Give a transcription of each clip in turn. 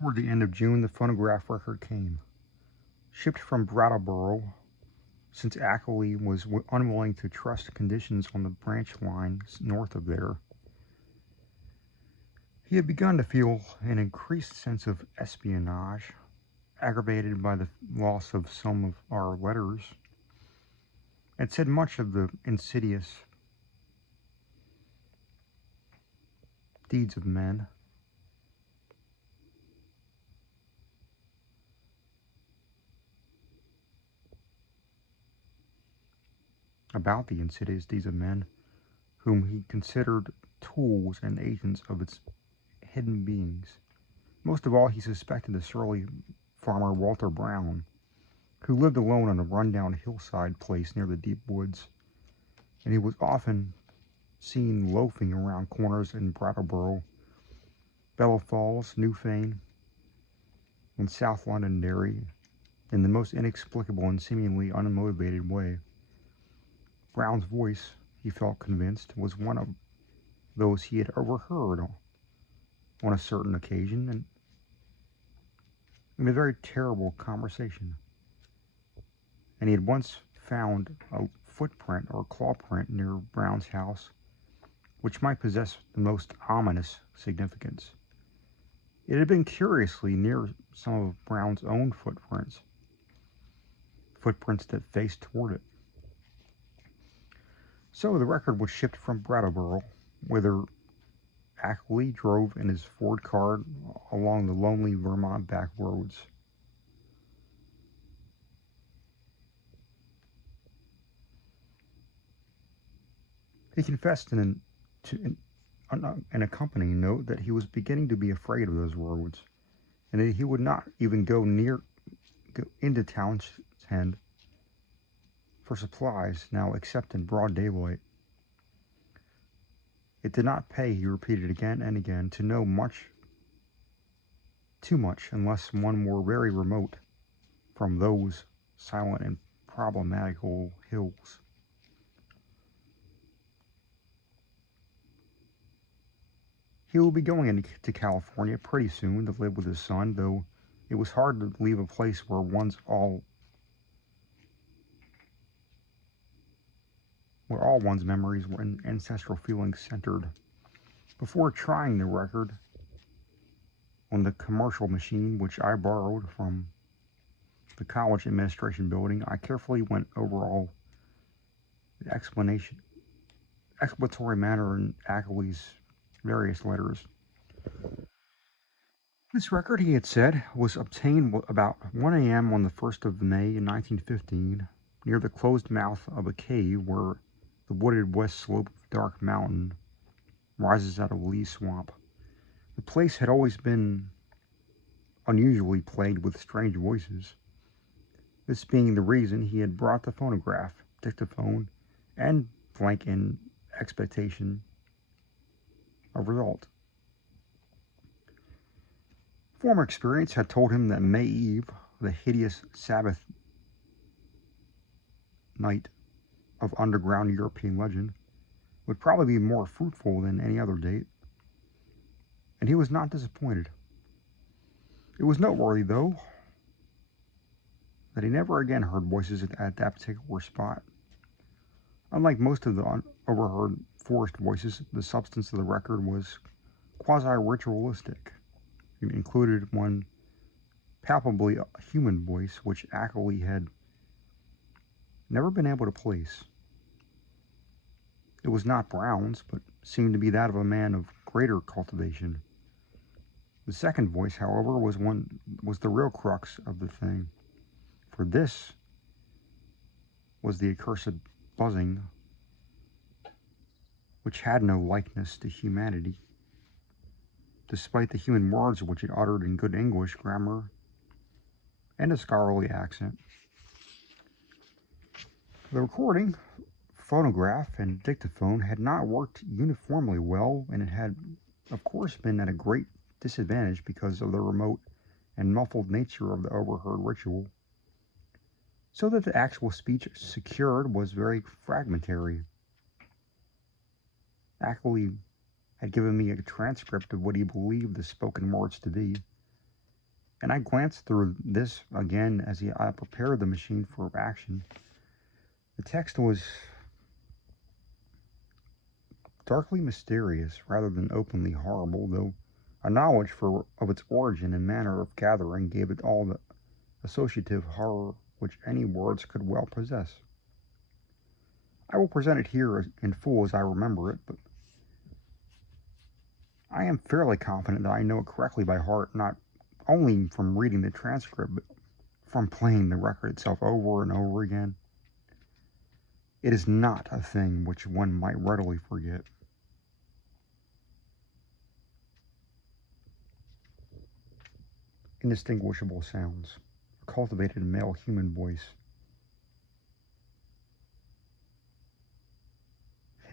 Toward the end of June, the phonograph record came. Shipped from Brattleboro, since Ackley was unwilling to trust conditions on the branch lines north of there. He had begun to feel an increased sense of espionage, aggravated by the loss of some of our letters, and said much of the insidious deeds of men. About the insidious deeds of men, whom he considered tools and agents of its hidden beings. Most of all, he suspected the surly farmer Walter Brown, who lived alone on a rundown hillside place near the deep woods, and he was often seen loafing around corners in Brattleboro, Bellow Falls, Newfane, and South Londonderry in the most inexplicable and seemingly unmotivated way. Brown's voice, he felt convinced, was one of those he had overheard on a certain occasion, and in a very terrible conversation. And he had once found a footprint or claw print near Brown's house, which might possess the most ominous significance. It had been curiously near some of Brown's own footprints that faced toward it. So the record was shipped from Brattleboro, whither Ackley drove in his Ford car along the lonely Vermont back roads. He confessed in an accompanying note that he was beginning to be afraid of those roads, and that he would not even go into Townshend for supplies now except in broad daylight. It did not pay, he repeated again and again, to know too much, unless one were very remote from those silent and problematical hills. He will be going into California pretty soon to live with his son, though it was hard to leave a place where all one's memories and ancestral feelings centered. Before trying the record on the commercial machine, which I borrowed from the college administration building, I carefully went over all the explanatory matter in Ackley's various letters. This record, he had said, was obtained about 1 a.m. on the 1st of May in 1915, near the closed mouth of a cave where the wooded west slope of Dark Mountain rises out of Lee Swamp. The place had always been unusually plagued with strange voices, this being the reason he had brought the phonograph, dictaphone, and blank in expectation of result. Former experience had told him that May Eve, the hideous Sabbath night of underground European legend, would probably be more fruitful than any other date, and he was not disappointed. It was noteworthy, though, that he never again heard voices at that particular spot. Unlike most of the overheard forest voices, the substance of the record was quasi-ritualistic. It included one palpably human voice, which Ackley had never been able to place. It was not Brown's, but seemed to be that of a man of greater cultivation. The second voice, however, was the real crux of the thing, for this was the accursed buzzing, which had no likeness to humanity, despite the human words which it uttered in good English grammar and a scholarly accent. The recording, phonograph, and dictaphone had not worked uniformly well, and it had, of course, been at a great disadvantage because of the remote and muffled nature of the overheard ritual, so that the actual speech secured was very fragmentary. Ackley had given me a transcript of what he believed the spoken words to be, And I glanced through this again as I prepared the machine for action. The text was darkly mysterious rather than openly horrible, though a knowledge of its origin and manner of gathering gave it all the associative horror which any words could well possess. I will present it here in full as I remember it, but I am fairly confident that I know it correctly by heart, not only from reading the transcript, but from playing the record itself over and over again. It is not a thing which one might readily forget. Indistinguishable sounds, a cultivated male human voice.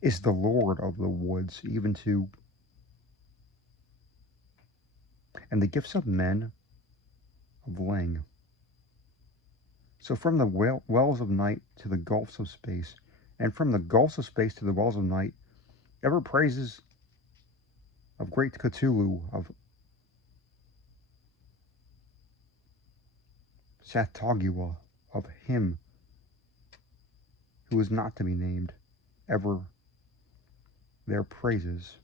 Is the lord of the woods even to, and the gifts of men of Ling. So from the wells of night to the gulfs of space, and from the gulfs of space to the wells of night, ever praises of great Cthulhu, of Sathagua, of him who is not to be named, ever their praises,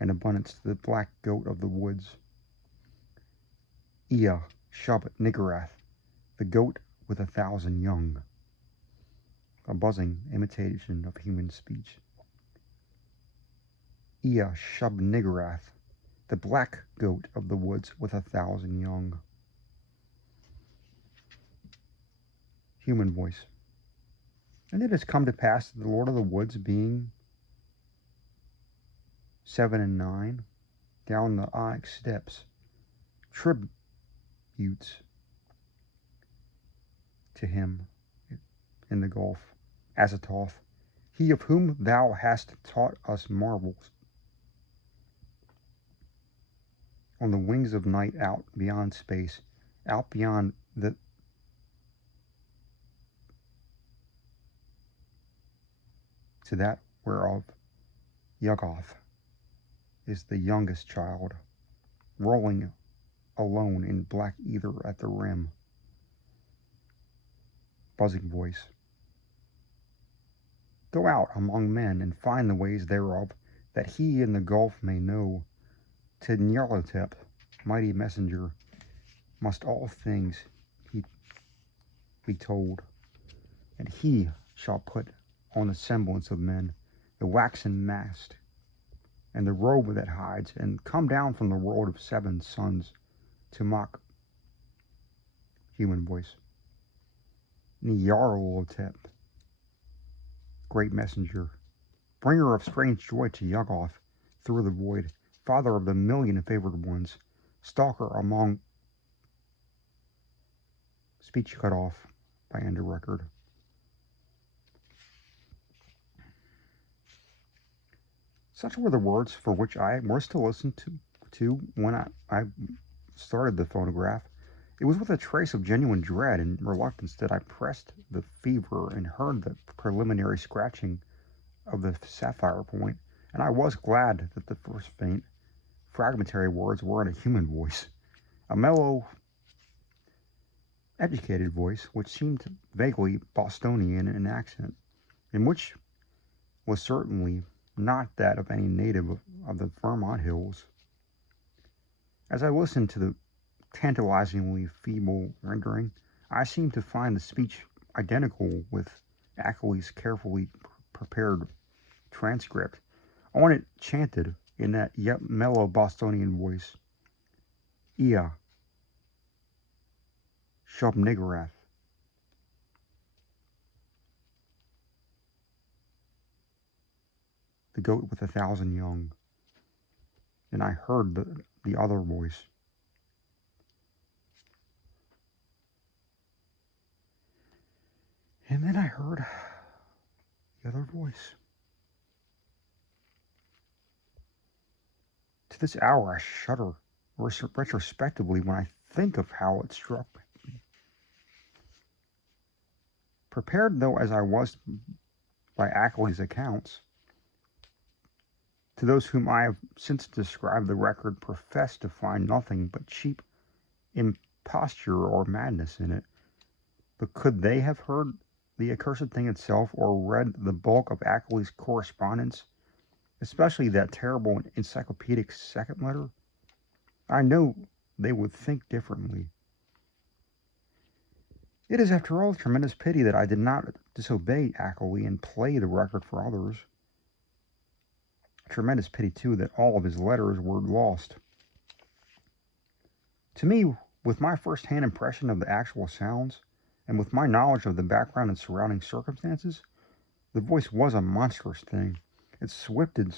and abundance to the black goat of the woods. Ea Shub Niggurath, the goat with 1,000 young, a buzzing imitation of human speech. Ea Shub Niggurath, the black goat of the woods with 1,000 young. Human voice. And it has come to pass that the Lord of the Woods, being 7 and 9, down the onyx steps, tributes to him in the gulf, Azathoth, he of whom thou hast taught us marvels. On the wings of night, out beyond space, out beyond to that whereof Yuggoth is the youngest child, rolling alone in black ether at the rim. Buzzing voice. Go out among men and find the ways thereof, that he in the gulf may know. To Nyarlathotep, mighty messenger, must all things be told, and he shall put on the semblance of men the waxen mask and the robe that hides, and come down from the world of 7 suns to mock. Human voice. Nyarlathotep, great messenger, bringer of strange joy to Yuggoth through the void, father of the million favored ones, stalker among. Speech cut off by end of record. Such were the words for which I was to listen to when I started the phonograph. It was with a trace of genuine dread and reluctance that I pressed the fever and heard the preliminary scratching of the sapphire point, and I was glad that the first faint, fragmentary words were in a human voice, a mellow, educated voice which seemed vaguely Bostonian in accent, and which was certainly not that of any native of the Vermont hills. As I listened to the tantalizingly feeble rendering, I seemed to find the speech identical with Ackley's carefully prepared transcript. On it chanted in that yet mellow Bostonian voice, Ea Shub Niggurath, the goat with 1,000 young. And I heard the other voice. And then I heard the other voice. To this hour I shudder retrospectively when I think of how it struck me. Prepared though as I was by Ackley's accounts, to those whom I have since described the record profess to find nothing but cheap imposture or madness in it. But could they have heard the accursed thing itself or read the bulk of Ackley's correspondence, especially that terrible encyclopedic second letter? I know they would think differently. It is, after all, a tremendous pity that I did not disobey Ackley and play the record for others. A tremendous pity, too, that all of his letters were lost. To me, with my first-hand impression of the actual sounds, and with my knowledge of the background and surrounding circumstances, the voice was a monstrous thing. It swiftly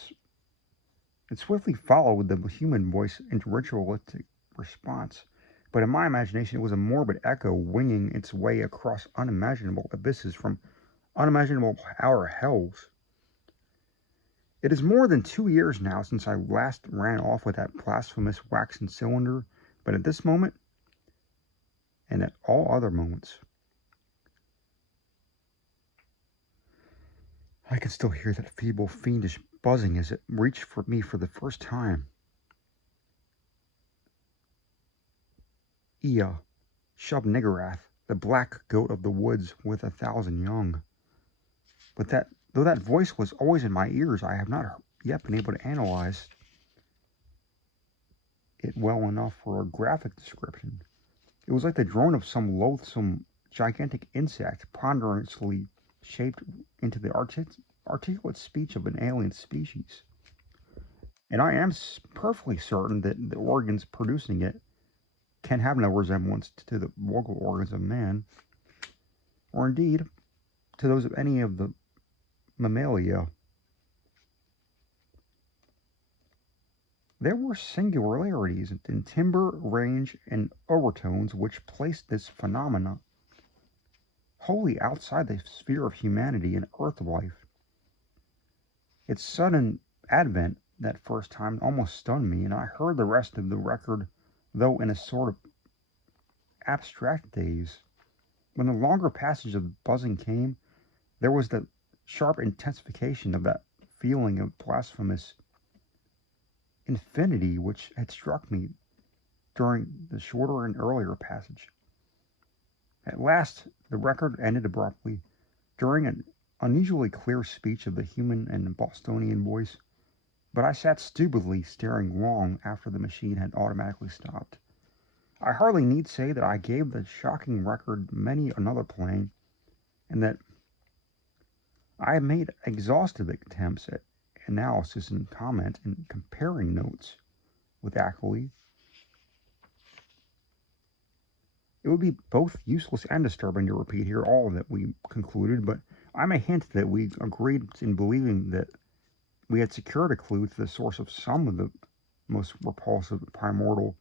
followed the human voice into ritualistic response, but in my imagination it was a morbid echo winging its way across unimaginable abysses from unimaginable outer hells. It is more than 2 years now since I last ran off with that blasphemous waxen cylinder, but at this moment, and at all other moments, I can still hear that feeble, fiendish buzzing as it reached for me for the first time. Ea, Shub-Niggurath, the black goat of the woods with 1,000 young. But though that voice was always in my ears, I have not yet been able to analyze it well enough for a graphic description. It was like the drone of some loathsome, gigantic insect, ponderously shaped into the articulate speech of an alien species. And I am perfectly certain that the organs producing it can have no resemblance to the vocal organs of man, or indeed to those of any of the mammalia. There were singularities in timbre, range, and overtones which placed this phenomena wholly outside the sphere of humanity and earth life. Its sudden advent that first time almost stunned me, and I heard the rest of the record, though in a sort of abstract daze. When the longer passage of buzzing came, there was the sharp intensification of that feeling of blasphemous infinity which had struck me during the shorter and earlier passage. At last, the record ended abruptly, during an unusually clear speech of the human and Bostonian voice, but I sat stupidly staring long after the machine had automatically stopped. I hardly need say that I gave the shocking record many another playing, and that I made exhaustive attempts at analysis and comment and comparing notes with Ackley. It would be both useless and disturbing to repeat here all that we concluded, but I may hint that we agreed in believing that we had secured a clue to the source of some of the most repulsive primordial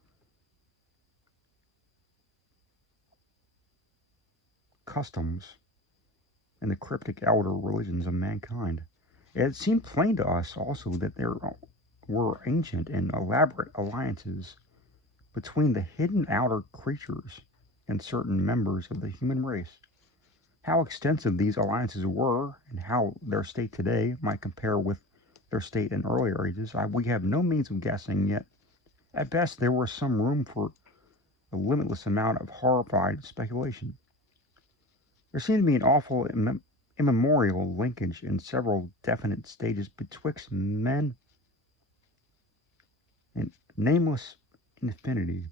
customs and the cryptic elder religions of mankind. It seemed plain to us also that there were ancient and elaborate alliances between the hidden outer creatures and certain members of the human race. How extensive these alliances were, and how their state today might compare with their state in earlier ages, we have no means of guessing, yet at best there was some room for a limitless amount of horrified speculation. There seemed to be an awful immemorial linkage in several definite stages betwixt men and nameless infinity.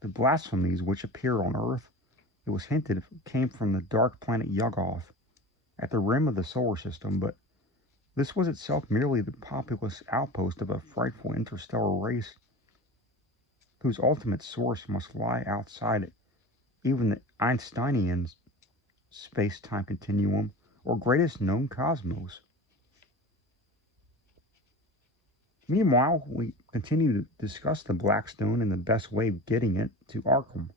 The blasphemies which appeared on earth, it was hinted, came from the dark planet Yuggoth, at the rim of the solar system, but this was itself merely the populous outpost of a frightful interstellar race whose ultimate source must lie outside even the Einsteinian space-time continuum or greatest known cosmos. Meanwhile, we continue to discuss the Blackstone and the best way of getting it to Arkham.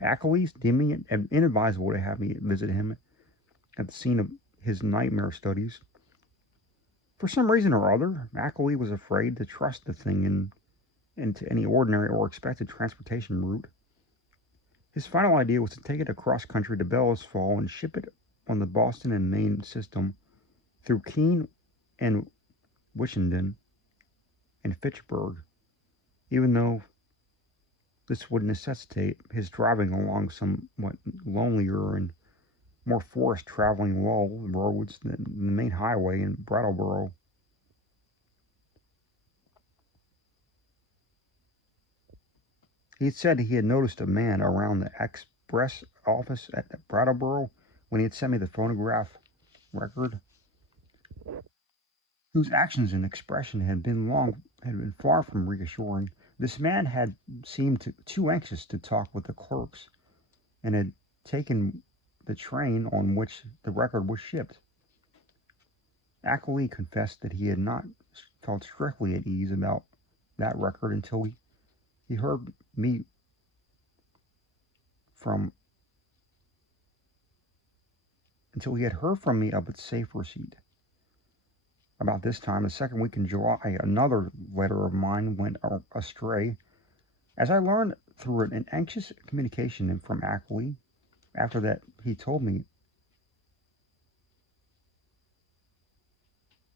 Achilles, deeming it inadvisable to have me visit him at the scene of his nightmare studies. For some reason or other, Achilles was afraid to trust the thing into any ordinary or expected transportation route. His final idea was to take it across country to Bellows Fall and ship it on the Boston and Maine system through Keene and Wishenden and Fitchburg, even though This would necessitate his driving along somewhat lonelier and more forest traveling wall roads than the main highway in Brattleboro. He said he had noticed a man around the express office at Brattleboro when he had sent me the phonograph record, whose actions and expression had been far from reassuring. This man had seemed too anxious to talk with the clerks, and had taken the train on which the record was shipped. Ackley confessed that he had not felt strictly at ease about that record until he heard me from until he had heard from me of its safe receipt. About this time, the second week in July, another letter of mine went astray, as I learned through an anxious communication from Ackley. After that, he told me.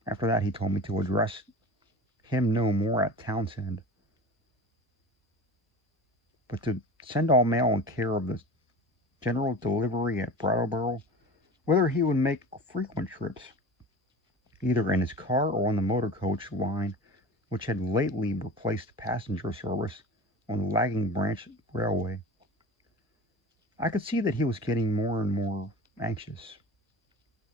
After that, he told me to address him no more at Townsend, but to send all mail in care of the general delivery at Brattleboro, whether he would make frequent trips, either in his car or on the motor coach line, which had lately replaced passenger service on the lagging branch railway. I could see that he was getting more and more anxious,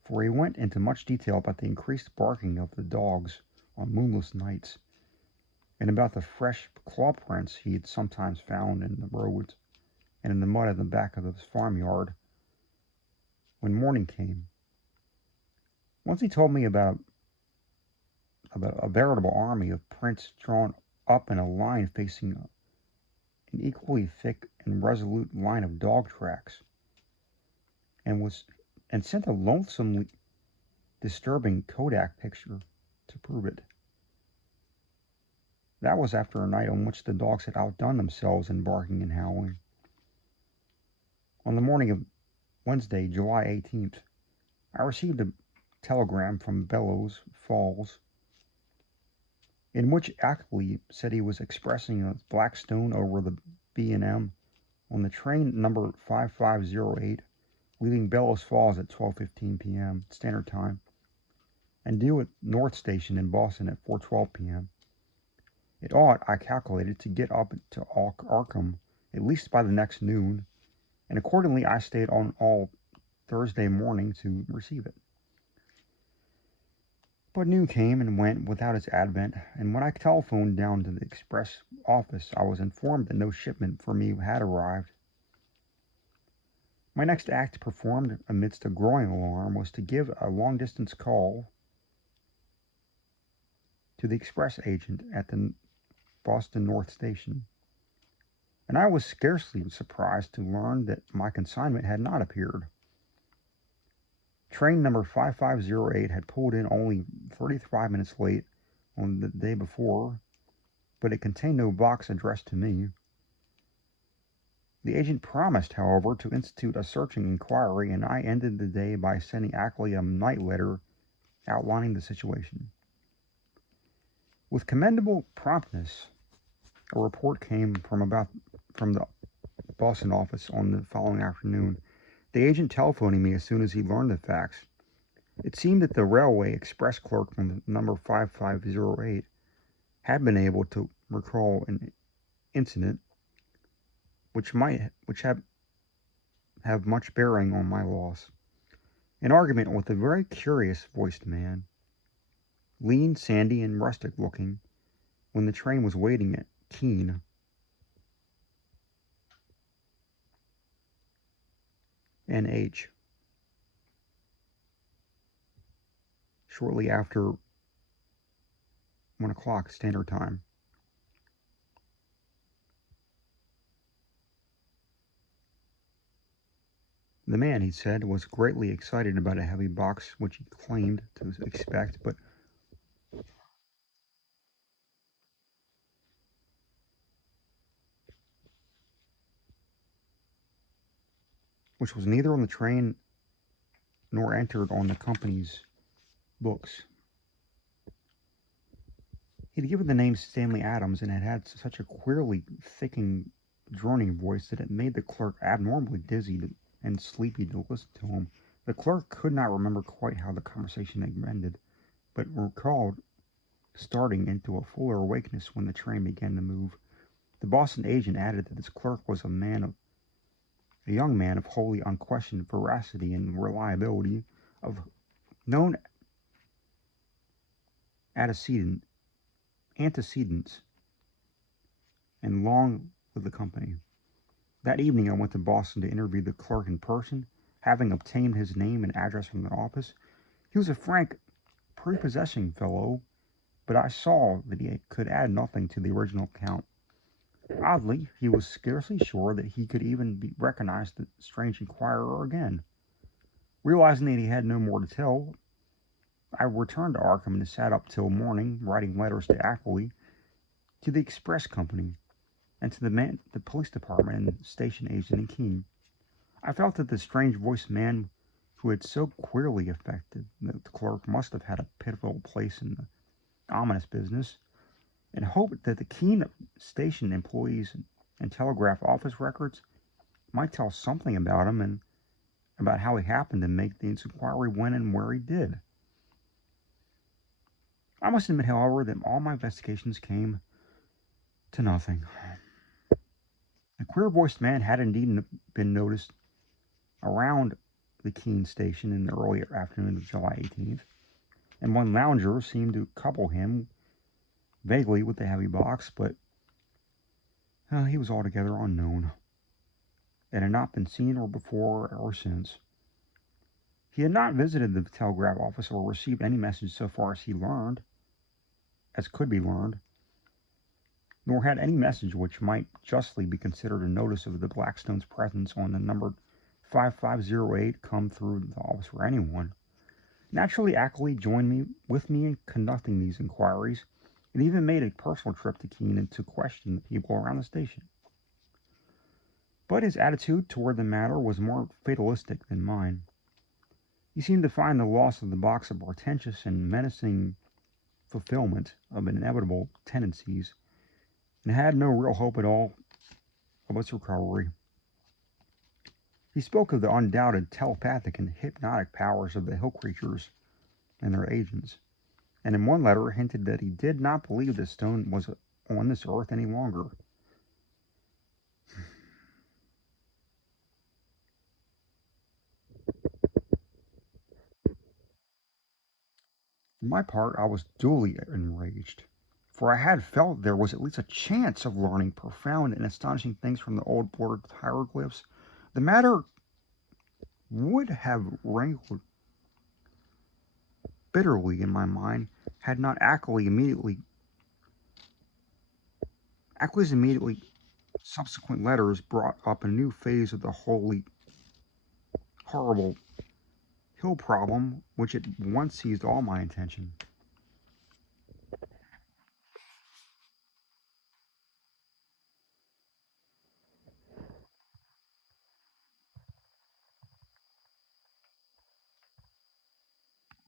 for he went into much detail about the increased barking of the dogs on moonless nights, and about the fresh claw prints he had sometimes found in the roads and in the mud at the back of his farmyard when morning came. Once he told me about a veritable army of prints drawn up in a line facing an equally thick and resolute line of dog tracks, and sent a loathsomely disturbing Kodak picture to prove it. That was after a night on which the dogs had outdone themselves in barking and howling. On the morning of Wednesday, July 18th, I received a telegram from Bellows Falls, in which Ackley said he was expressing a Blackstone over the B&M on the train number 5508, leaving Bellows Falls at 12:15 p.m. Standard Time, and due at North Station in Boston at 4:12 p.m. It ought, I calculated, to get up to Arkham at least by the next noon, and accordingly I stayed on all Thursday morning to receive it. But noon came and went without its advent, and when I telephoned down to the express office, I was informed that no shipment for me had arrived. My next act, performed amidst a growing alarm, was to give a long-distance call to the express agent at the Boston North Station, and I was scarcely surprised to learn that my consignment had not appeared. Train number 5508 had pulled in only 35 minutes late on the day before, but it contained no box addressed to me. The agent promised, however, to institute a searching inquiry, and I ended the day by sending Ackley a night letter outlining the situation. With commendable promptness, a report came from the Boston office on the following afternoon, the agent telephoning me as soon as he learned the facts. It seemed that the railway express clerk from number 5508 had been able to recall an incident which have much bearing on my loss. An argument with a very curious-voiced man, lean, sandy, and rustic-looking, when the train was waiting at Keene. N.H. shortly after 1 o'clock Standard Time. The man, he said, was greatly excited about a heavy box which he claimed to expect, but which was neither on the train nor entered on the company's books. He'd given the name Stanley Adams and had had such a queerly thickening droning voice that it made the clerk abnormally dizzy and sleepy to listen to him. The clerk could not remember quite how the conversation had ended, but recalled starting into a fuller awakeness when the train began to move. The Boston agent added that his clerk was a young man of wholly unquestioned veracity and reliability, of known antecedents, and long with the company. That evening I went to Boston to interview the clerk in person, having obtained his name and address from the office. He was a frank, prepossessing fellow, but I saw that he could add nothing to the original account. Oddly, he was scarcely sure that he could even recognize the strange inquirer again. Realizing that he had no more to tell, I returned to Arkham and sat up till morning, writing letters to Ackley, to the express company, and to the police department and station agent in Keene. I felt that the strange-voiced man who had so queerly affected the clerk must have had a pitiful place in the ominous business, and hoped that the Keene station employees and telegraph office records might tell something about him and about how he happened to make the inquiry when and where he did. I must admit, however, that all my investigations came to nothing. The queer-voiced man had indeed been noticed around the Keene station in the early afternoon of July 18th, and one lounger seemed to couple him vaguely with the heavy box, but he was altogether unknown, and had not been seen or before or since. He had not visited the telegraph office or received any message so far as could be learned, nor had any message which might justly be considered a notice of the Blackstone's presence on the number 5508 come through the office for anyone. Naturally, Ackley joined with me in conducting these inquiries, and even made a personal trip to Keene to question the people around the station. But his attitude toward the matter was more fatalistic than mine. He seemed to find the loss of the box a portentous and menacing fulfillment of inevitable tendencies, and had no real hope at all of its recovery. He spoke of the undoubted telepathic and hypnotic powers of the hill creatures and their agents, and in one letter hinted that he did not believe the stone was on this earth any longer. For my part, I was duly enraged, for I had felt there was at least a chance of learning profound and astonishing things from the old bordered hieroglyphs. The matter would have rankled bitterly in my mind had not Ackley's immediately subsequent letters brought up a new phase of the wholly horrible hill problem which at once seized all my attention.